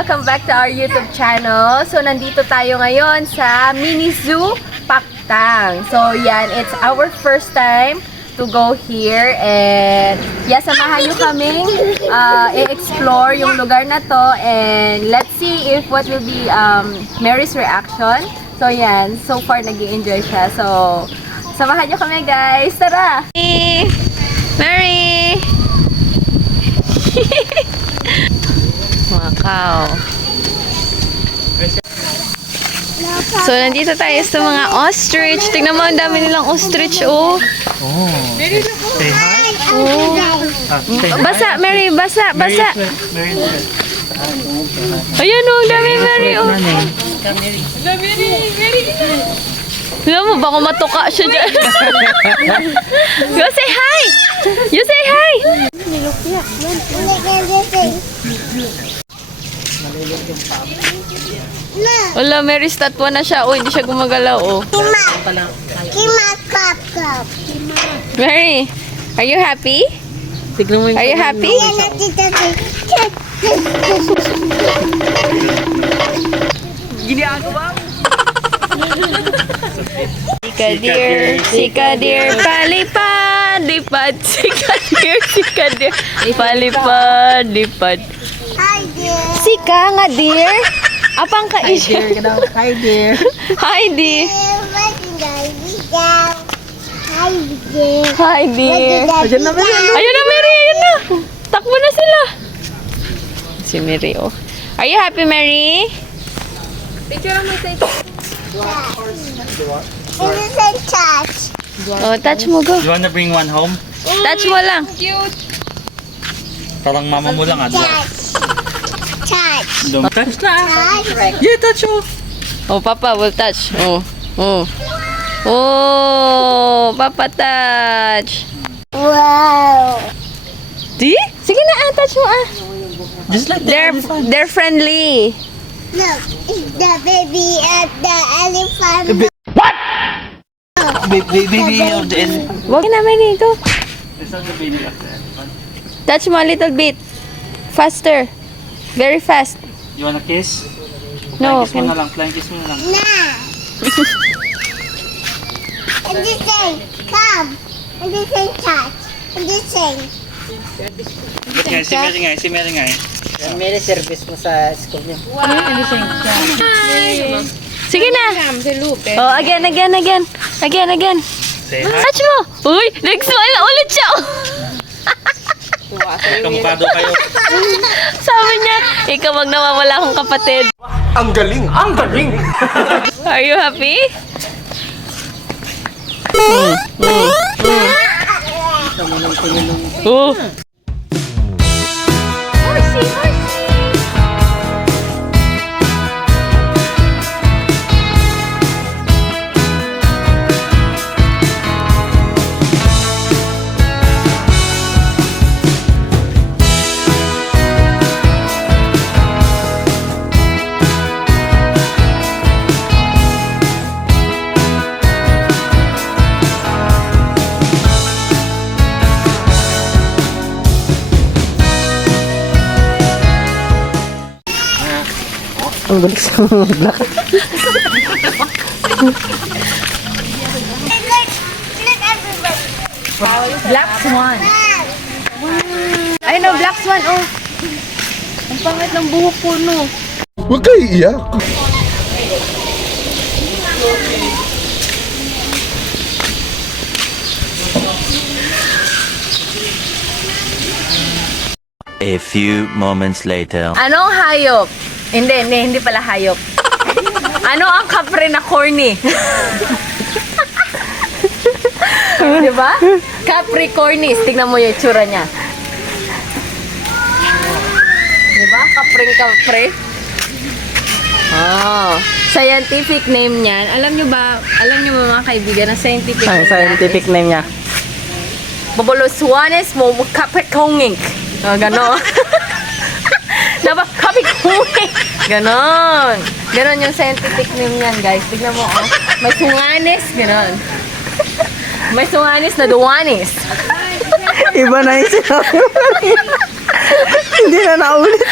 Welcome back to our YouTube channel. So, nandito tayo ngayon sa Mini Zoo Paktang. So, yan, it's our first time to go here. And, yeah, samahan nyo kaming i-explore yung lugar na to. And, let's see if what will be Mary's reaction. So, yan, so far nag-i-enjoy siya. So, samahan nyo kami, guys. Tara! Mary! Macau. So, nandito tayo sa mga ostrich. Tingnan mo, ang dami nilang ostrich, oh. Oh. Say hi. Oh. Basa, Mary, basa, basa. Ayan, oh, ang dami, Mary, oh. Alam mo, baka matuka siya dyan. Go say hi! You say hi! Wala, Mary, statwa na siya. Oh, hindi siya gumagalaw, oh. Mary, are you happy? Are you happy? Ginagawa mo. Sika deer, palipad, lipad. Sika deer, palipad, lipad. Sika nga deer. Apang ka isya? Hi dear. Hi deer. Hi deer. Ayan na Mary. Ayun na, Mary, ayun na. Takbo na sila. Si Mary, oh. Are you happy, Mary? Picture mo sa Oh, touch mo, go. You wanna bring one home? Touch mo lang. Parang mama mo lang Touch. Touch na. Yeah, touch oh. Oh, Papa will touch. Oh, oh. Oh, Papa touch. Wow. Di? Sige na, touch mo ah. Just like They're friendly. Look, it's the baby and the elephant. baby of the elephant. Wag na, Mary, go. This is the baby of the elephant. Touch mo a little bit. Faster. Very fast. You wanna kiss? No, Flying kiss mo na lang. Flying kiss mo na lang. Nah. And this thing, come. And this thing, touch. And this thing. Ba't nga, si Mary nga, si Mary nga. May service mo sa school niyo. Sige na. Oh, again. Again. Say hi. Touch mo. Uy, nag-smile na ulit siya. Kamukado kayo. Sabi niya, ikaw wag nawawala akong kapatid. Ang galing! Ang galing! Are you happy? Oh. Horsey. Ang balik sa mga black. Look, everybody. Black Swan. Ay no, Black Swan, oh. Ang pangit ng buhok ko, no. Huwag kayo iiyak. A few moments later. Anong hayop? Hindi pala hayop. Ano ang kapre na corny? Diba? Capricornis. Tingnan mo yung itsura niya. Diba? Kapre. Oh. Scientific name niyan. Alam nyo mga kaibigan, ang scientific name Scientific name niya. Babolosuanes mo Capricornink. Oh, gano'n. Diba? Capricornink. Ganon. Ganon yung scientific name niyan, guys. Tignan mo, oh. May sunganis. Ganon. May sunganis na duwanis. Iba na yung sinabi mo kanina. Hindi na naulit.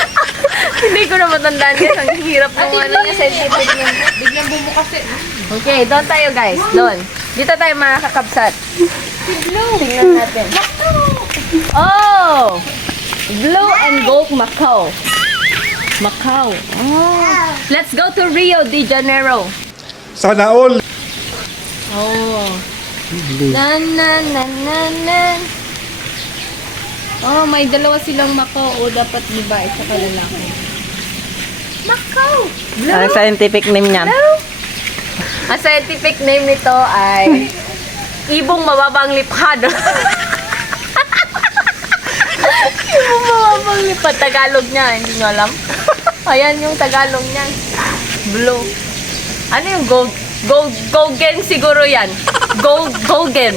Hindi ko na matandaan guys. Ang hirap ng ano niya, scientific name. Biglang bumukas eh. Okay, doon tayo guys. Doon. Dito tayo makakapsat. Tingnan natin. Oh! Blue and gold Macau. Macau. Oh. Let's go to Rio de Janeiro. Sana all. Oh. Nan, nan, nan, nan, nan. Oh, may dalawa silang Macau. O, dapat babae sa lalaki. Macau. Blue. Ano scientific name niyan? Ang scientific name nito ay ibong mababang lipad. Ibong mababang lipad. Tagalog niya, hindi nyo alam. Ayan yung Tagalog niya. Blue. Ano yung gold? Golden siguro yan. Golden.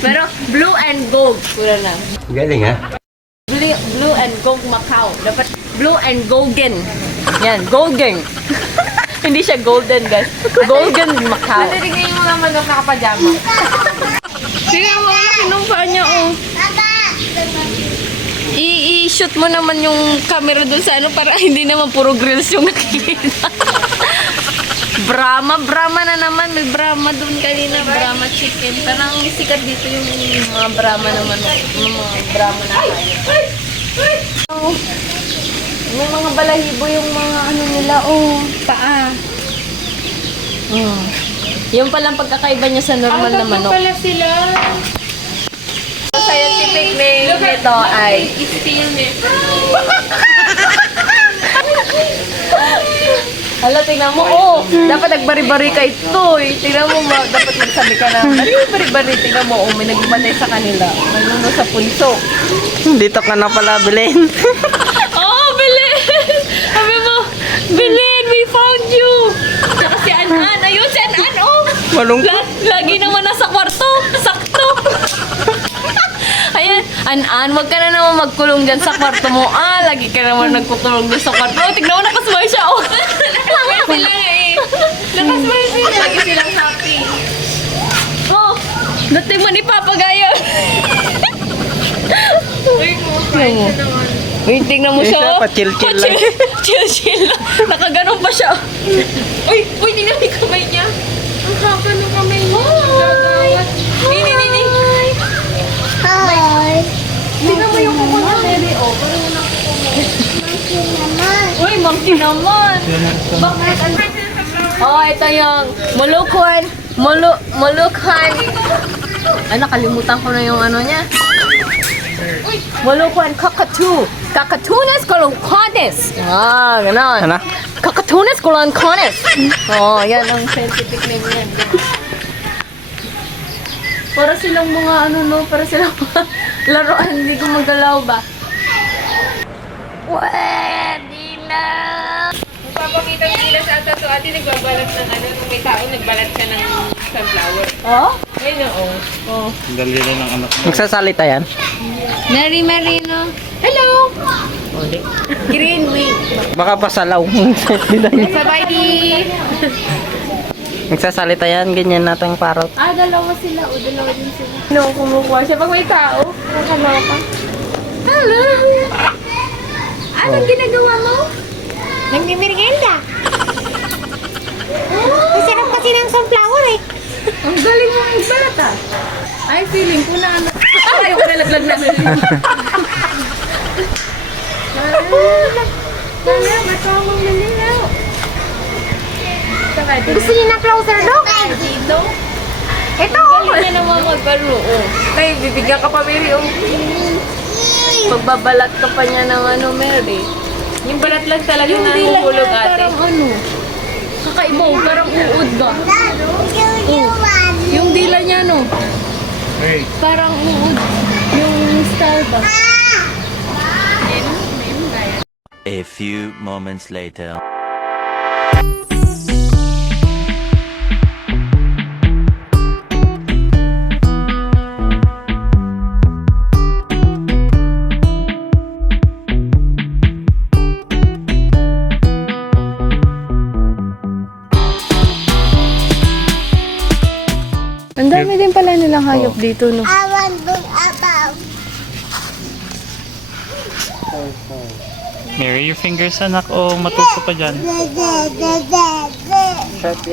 Pero blue and gold. Pura na. Galing ha? Blue and gold Macau. Dapat blue and golden. Yan, golden. Hindi siya golden, guys. Golden Macau. Tingnan mo naman nung nakapajama. Tingnan mo, laki nung paa niya, oh. Papa. I-shoot mo naman yung camera doon sa ano para hindi naman puro grills yung nakikita. Brahma na naman. May Brahma doon kanina. Brahma chicken. Parang sikat dito yung mga Brahma naman. Yung mga Brahma na hayop. Oh. May mga balahibo yung mga ano nila. Oh, paa. Oh. Yung palang pagkakaiba niya sa normal na manok. pala sila. Scientific name nito ay Steel net. hala, tingnan mo, oh, dapat nagbari-bari ka ito, eh. Tingnan mo, dapat magsabi ka na, bari-bari, tingnan mo, oh, may nagmatay sa kanila. Manuno sa punso. Dito ka na pala, Belen. Oh, Belen! Sabi mo, Belen, we found you! Tsaka si Anan, ayun, si Anan, oh! Malungkot. Lagi naman nasa kwarto, sakto! Ayan, Anan, wag ka na naman magkulong dyan sa kwarto mo. Ah, lagi ka naman nagkukulong dyan sa kwarto. Oh, tignan mo, nakasmile siya, oh! Sila eh. Nakasmile sila. Lagi silang happy. Oh, dating mo ni Papa gayon. Uy, kumakain siya naman. Uy, tingnan mo siya, oh. Pa-chill-chill lang. Chill-chill lang. Nakaganon pa siya. Uy, tingnan mo yung kamay niya. Ang haba ng kamay niya. Gagawat. Nini. Hi. Tingnan mo yung kuko niya, Mary. Oh, parang wala kuko mo. Uy, monkey naman. Bakit? Oh, ito yung Moluccan. Moluccan. Ay, nakalimutan ko na yung ano niya. Moluccan cockatoo. Cockatoones coloncones. Ah, ganon. Ano? Cockatoones coloncones. Oh, yan ang scientific name niyan. Para silang mga ano, no? Para silang mga laruan. Hindi ko magalaw ba? Pwede na! Papakita nila sa ata to ate nagbabalat ng ano, nung may tao nagbalat siya ng sunflower. Oh? Ayun oo. Oh. Dali lang ng anak mo. Magsasalita yan? Mary Marino. Hello! Green wing. Baka pasalaw. Bye-bye, di! Magsasalita yan, ganyan natin parot. Ah, dalawa sila. O, dalawa din sila. No, kumukuha siya. Pag may tao, nakakaloka. Hello! Anong ginagawa mo? Nagmimerienda. Masarap kasi ng sunflower eh. Ang galing mo magbalat ah. Ay, feeling ko na ano. Ayaw ko nalaglag na. Wala, matawang nalinaw. Gusto niyo na closer, Dok? Dito? Ito. Galing niya naman magbalo. Oh. Ay, bibigyan ka pa, Mary. Oh. Pagbabalat ka pa niya ng ano, Mary. Yung balat lang talaga Yung na dila nahulog niya ate. parang ano. Kakaiba, oh, parang uod ba? You want Yung dila niya, no? Hey. Parang uod. Yung style ba? A few moments later. Ang dami din pala nilang hayop dito, no? I want to above. Mary, your fingers anak. Oh, matuto pa dyan.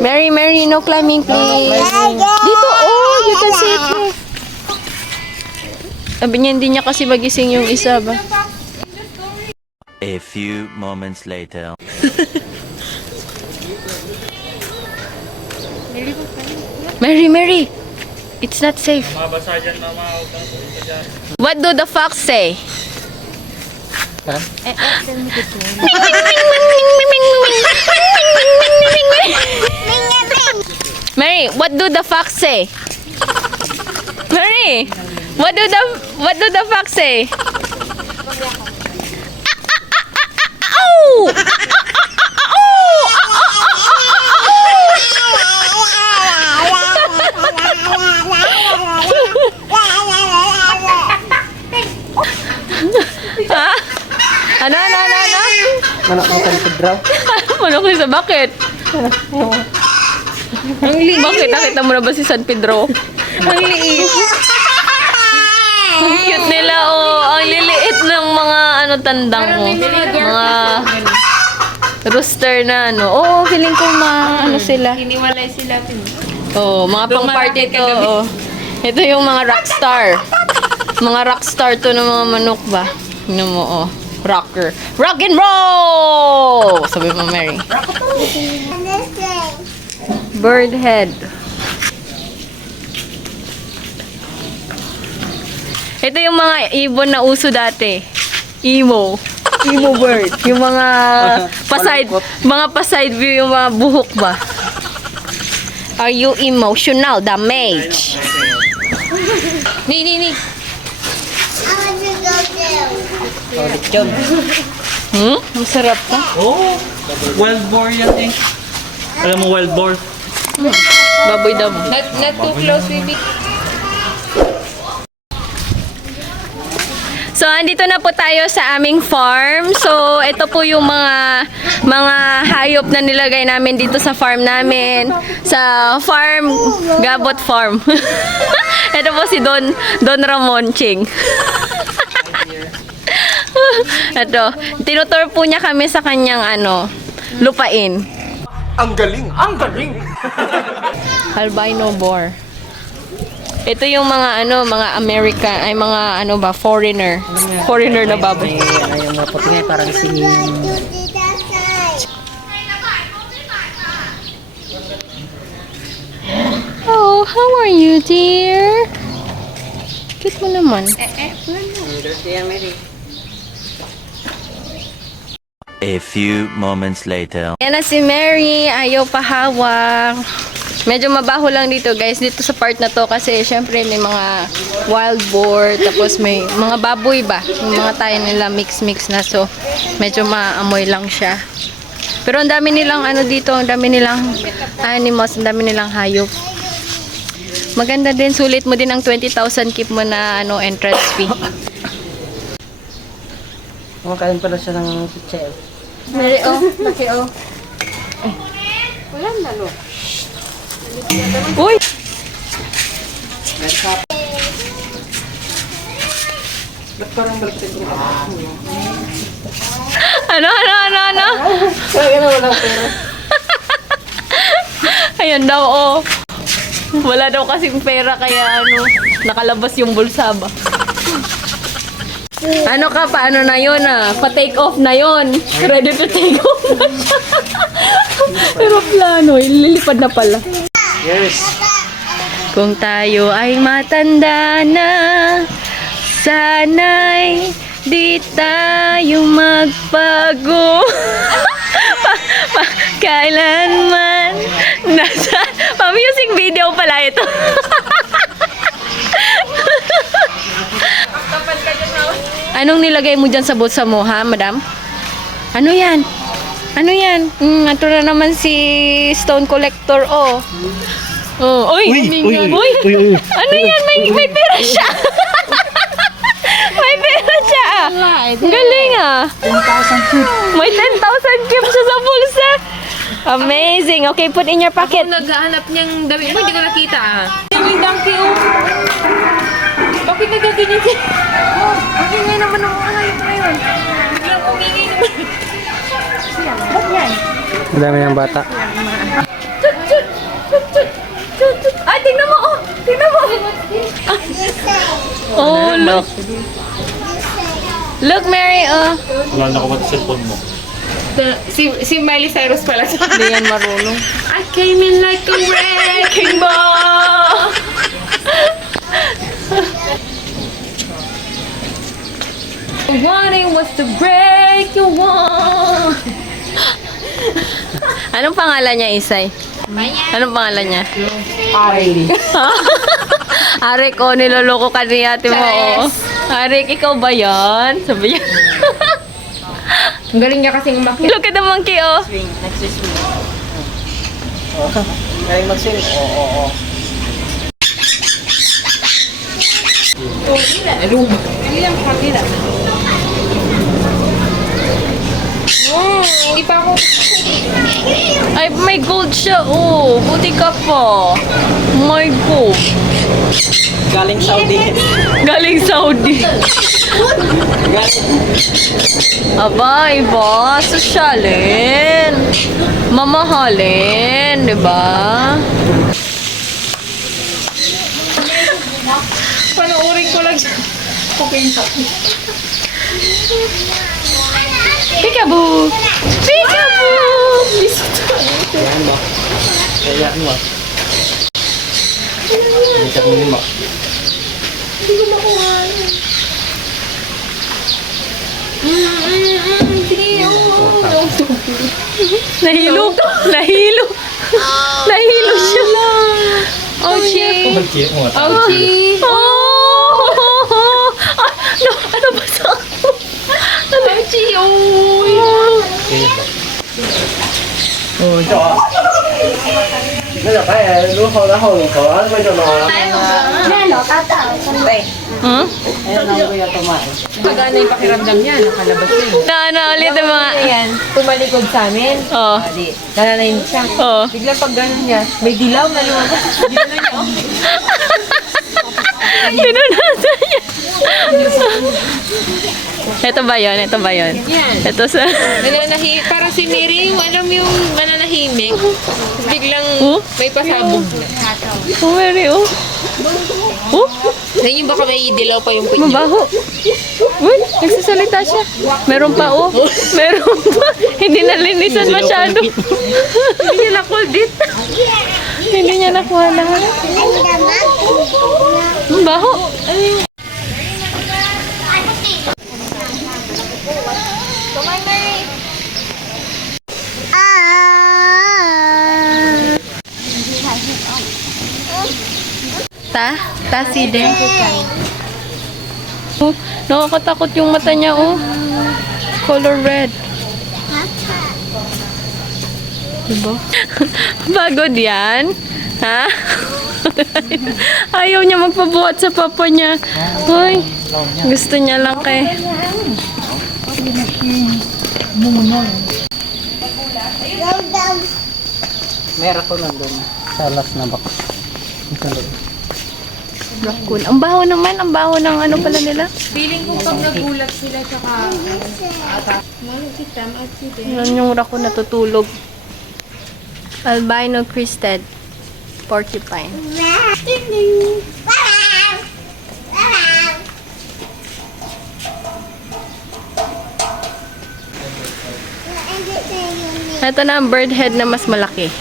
Mary, Mary, no climbing, please. Dito, oh, you can see it here. Sabi niya, hindi niya kasi magising yung isa ba? A few moments later. Mary, Mary, it's not safe. Mabasa dyan, mama. Huwag kang pumunta dyan. What do the fox say? Mary, what do the fox say? Mary, what do the fox say? Ow! Ha? Ano? Manok ng San Pedro. Manok sa bakit? Ang liit. Bakit? Nakita mo na ba si San Pedro? Ang liit. Ang cute nila, oh. Ang liliit ng mga tandang mo. Mga rooster na Oo, feeling ko sila. Hiniwalay sila. Oh, mga pang-party to. Oh. Ito yung mga rockstar. Mga rockstar to ng mga manok ba? Ano mo, oh. Rocker. Rock and roll! Sabi mo, Mary. Bird head. Ito yung mga ibon na uso dati. Emo. Emo bird. Yung mga pa-side view, yung mga buhok ba? Are you emotional damage? Ni. Masarap pa. Oh, wild boar yan eh. Alam mo wild boar? Baboy daw. Not too close, baby. So, andito na po tayo sa aming farm. So, ito po yung mga hayop na nilagay namin dito sa farm namin. Sa farm, Gabot Farm. Ito po si Don Ramon Ching. Ito, tinutur po niya kami sa kanyang lupain. Ang galing! Ang galing! Albino boar. Ito yung mga mga American, ay mga foreigner. Foreigner na baboy. Yung mga puti nga parang si... Oh, how are you, dear? Cute mo naman. A few moments later. Yan na si Mary, ayaw pahawak. Medyo mabaho lang dito guys, dito sa part na to kasi syempre may mga wild boar, tapos may mga baboy ba, yung mga tayo nila mix na, so medyo maamoy lang siya. Pero ang dami nilang dito, ang dami nilang animals, ang dami nilang hayop. Maganda din, sulit mo din ang 20,000 keep mo na entrance fee. Kumakain pala siya ng pichel. Mary, laki Uy! Ano? Ayan daw, oh. Wala daw kasing pera kaya nakalabas yung bulsa ba? Ano ka, paano na yun pa-take off na yun. Ready to take off na siya. Pero plano, ililipad na pala. Yes. Kung tayo ay matanda na, sana'y di tayo magbago. Kailanman nasa pa-music video pala ito. Anong nilagay mo dyan sa bulsa mo, ha, madam? Ano yan? Ito na naman si stone collector, oh. Oh, uy! Uy! Ano yan? May pera siya! May pera siya! Galing, ah! 10,000 keep. May 10,000 keep siya sa bulsa! Amazing! Okay, put in your pocket. Kung naghahanap niyang damit mo, hindi ko nakita Yung donkey, Bakit nagaganyan siya? Okay nga naman ang mga hayop ngayon. Biglang umingi Ba't yan? Ang dami ng bata. Chut, chut, chut, chut, chut, chut. Ay, tingnan mo, oh. Tingnan mo. Oh, look. Look, Mary, oh. Wala na ko ba cellphone mo? Si Miley Cyrus pala. Hindi yan marunong. I came in like a wrecking ball. Wanting was to break your wall. Anong pangalan niya, Isay? Anong pangalan niya? Ari. Arik, oh, niloloko ka ni ate mo. Oh. Arik, ikaw ba yan? Sabi niya. Ang galing niya kasing umakyat. Look at the monkey, oh. Swing. Nagsiswing. Oh. Galing mag-swing. Oo. Hindi pa ako. Ay, may gold siya, oh. Buti ka pa. My God. Galing Saudi. Galing Saudi. Aba, iba. Sosyalin. Mamahalin, di ba? Panoorin ko lang siya. Peekaboo! Peekaboo! Ayan mo. Ayan mo. Bisa mo mo. Nahilo. Nahilo. Nahilo siya. Ouchie! Mag-check mo. Ouchie! Oh! Ah, no, ano ba sa ako? Ouchie! Uy! Hmm? Ayan ang kuya tumain. Pagana yung pakiramdam niya, nakalabas na eh. Na ulit ang mga... Ayan, tumalikod sa amin. Oh. Di, nananayin siya. Oh. Biglang pag gano'n niya, may dilaw na lumabas. Gino na niya, oh. Pinunasan niya. Ito ba yun? Ito ba yun? Yan. Ito sa... Parang si Mary, yung alam yung mananahimik. Biglang Oh? may pasabog na. Oh, Mary, oh. Oh, Ngayon baka may dilaw pa yung pinyo. mabaho. Uy, nagsasalita siya. Meron pa, oh. Meron pa. Hindi nalinisan masyado. Hindi niya nakuldit. Hindi niya nakuha lahat. Mabaho. Si din. Oh, nakakatakot yung mata niya, oh. Color red. Diba? Pagod yan? Ha? Ayaw niya magpabuhat sa papa niya. Hoy, gusto niya lang kay... Meron ko nandun. Sa last na box. Ito lang. Raccoon. Ang baho naman. Ang baho ng ano pala nila. Feeling ko pag nagulat sila, tsaka... Yan yung raccoon natutulog. Albino crested porcupine. Ito na ang bird head na mas malaki.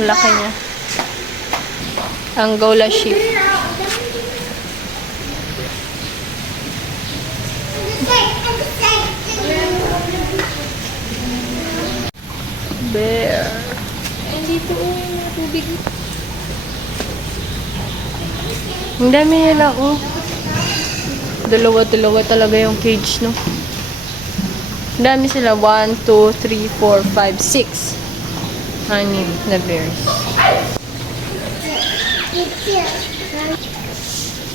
Laki niya. Angola sheep. Bear. Andito, oh, tubig. Ang dami nila, oh. Dalawa-dalawa talaga yung cage, no? Ang dami sila. 1, 2, 3, 4, 5, 6. Anim na bears.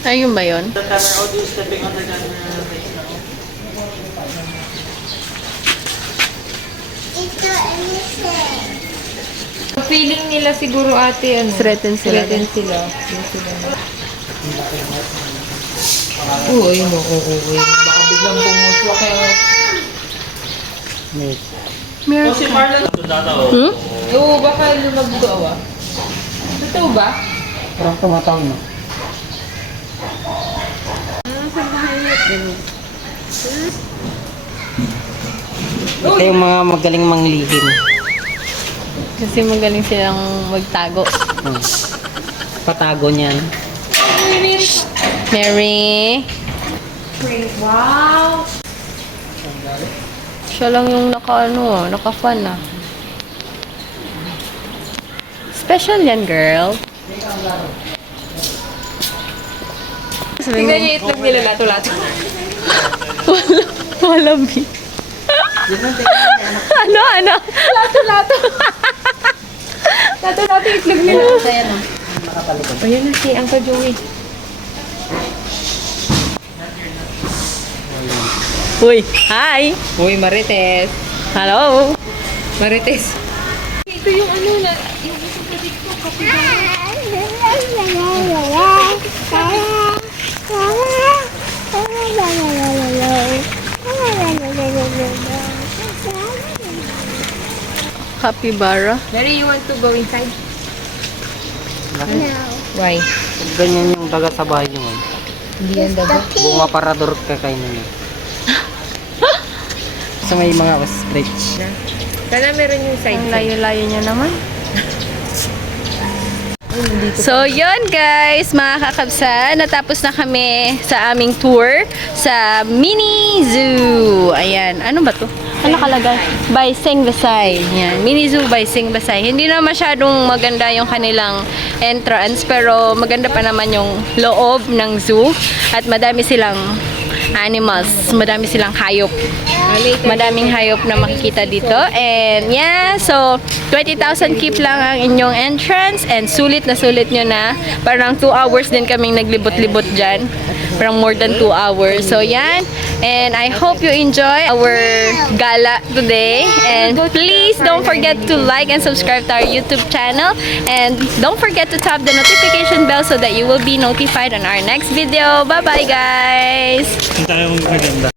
Ayun ba yun? The camera audio stepping on the camera face now. Feeling nila siguro ate, ano? Threaten sila. Threaten sila. Oo, ayun o. Baka biglang pumuswa kaya. Oh, si Marlon. Oo, baka lumagdawa. Totoo ba? Parang tumatawag na. Ito yung mga magaling manglihim. Kasi magaling silang magtago. Patago niyan. Mary. Wow! Siya lang yung naka-fun ah. Special yan, girl. Tingnan niyo itlog nila lato-lato. Wala, B. Ano? Lato-lato. Lato-lato itlog nila. Ayun na si Uncle Joey. Uy, hi! Uy, Marites. Hello! Marites. Ito yung ano na, yung isang sa TikTok, kapitbahay. Capybara. Mary, you want to go inside? No. Why? Ganyan yung daga sa bahay niyo. Hindi yan daw. Bunga parador kakainin niyo. So may mga ostrich. Sana meron yung side. Ang layo-layo niya naman. So, yun guys, mga kakabsa, natapos na kami sa aming tour sa mini zoo. Ayan, ano ba to? Ano nakalagay? By Sing Basay. Yan, mini zoo by Sing Basay. Hindi na masyadong maganda yung kanilang entrance, pero maganda pa naman yung loob ng zoo. At madami silang animals, madami silang hayop. Madaming hayop na makikita dito. And yeah, so 20,000 keep lang ang inyong entrance and sulit na sulit nyo na. Parang 2 hours din kaming naglibot-libot dyan. Parang more than 2 hours. So yan. And I hope you enjoy our gala today. And please don't forget to like and subscribe to our YouTube channel. And don't forget to tap the notification bell so that you will be notified on our next video. Bye-bye guys! Yung tayong maganda.